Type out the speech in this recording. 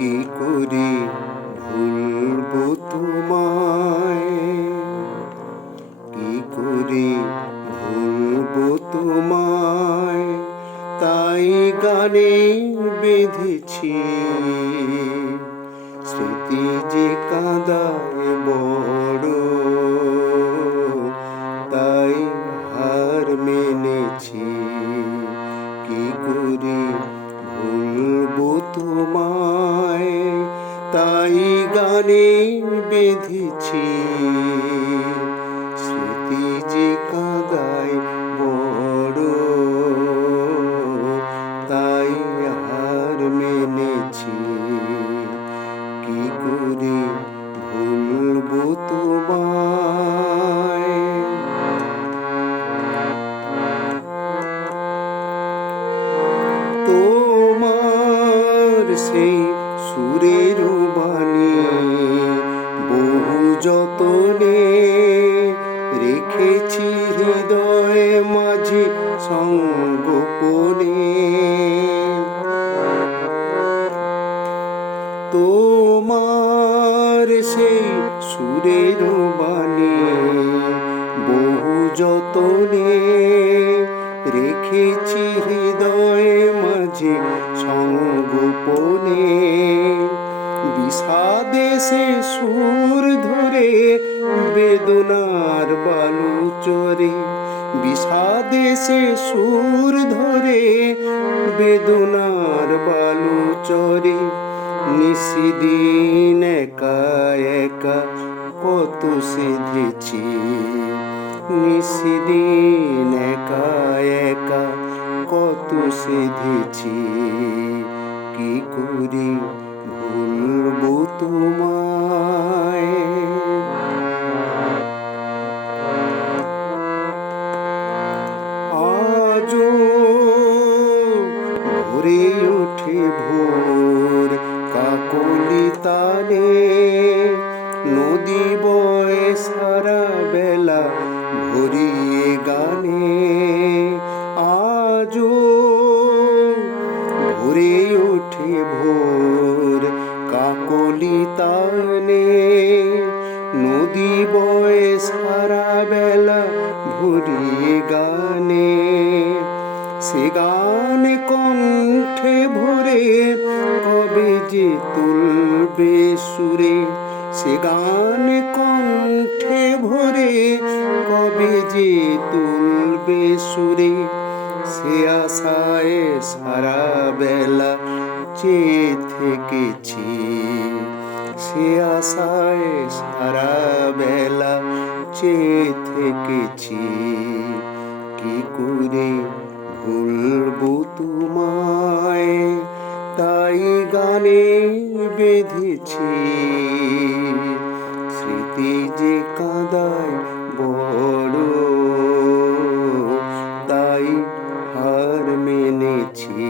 কি করে ভুলবো তোমায়, কি করে ভুলবো তোমায়, তাই গানে বেঁধেছি স্মৃতি যে কাঁদায় বড়, তাই হার মেনেছি। কি করে ভুলবো তোমায়, তাই গানে বেঁধেছি স্মৃতি যে কাঁদায় বড়, তাই হার মেনেছি। কি করে ভুলবো তোমায়। তোমার সেই সুরের বাণী বহু যতনে রেখেছি হৃদয় মাঝে সংগোপনে। তোমার সেই সুরের বাণী বহু যতনে রেখেছি হৃদয়ে মাঝে সংগোপনে। বিষাদে সে সুর ধরে বেদনার বালু চরে, বিষাদে সে সুর ধরে বেদনার বালু চরে। নিশিদিন একা একা কত সেধেছি, নিশিদিন একা একা কত সেধেছি। কি করে ভুলবো তোমায়। আজও ভোরে ওঠে ভোর কাকলি তালে, নদী বয়ে সারা বেলা ভরিয়ে গানে। আজও ভোরে ওঠে ভোর কাকলি তালে, নদী বয়ে সারা বেলা ভরিয়ে গানে। সে গান কণ্ঠে ভরে কবে যে তুলবে সুরে, সে গান কণ্ঠে ভরে কবে যে তুলবে সুরে। সে আশায় সারা বেলা চেয়ে থেকেছি, সে আশায় সারা বেলা চেয়ে থেকেছি। কি করে ভুলবো তোমায়, তাই গানে বেঁধেছি স্মৃতি যে কাঁদায় বড়, তাই হার মেনেছি।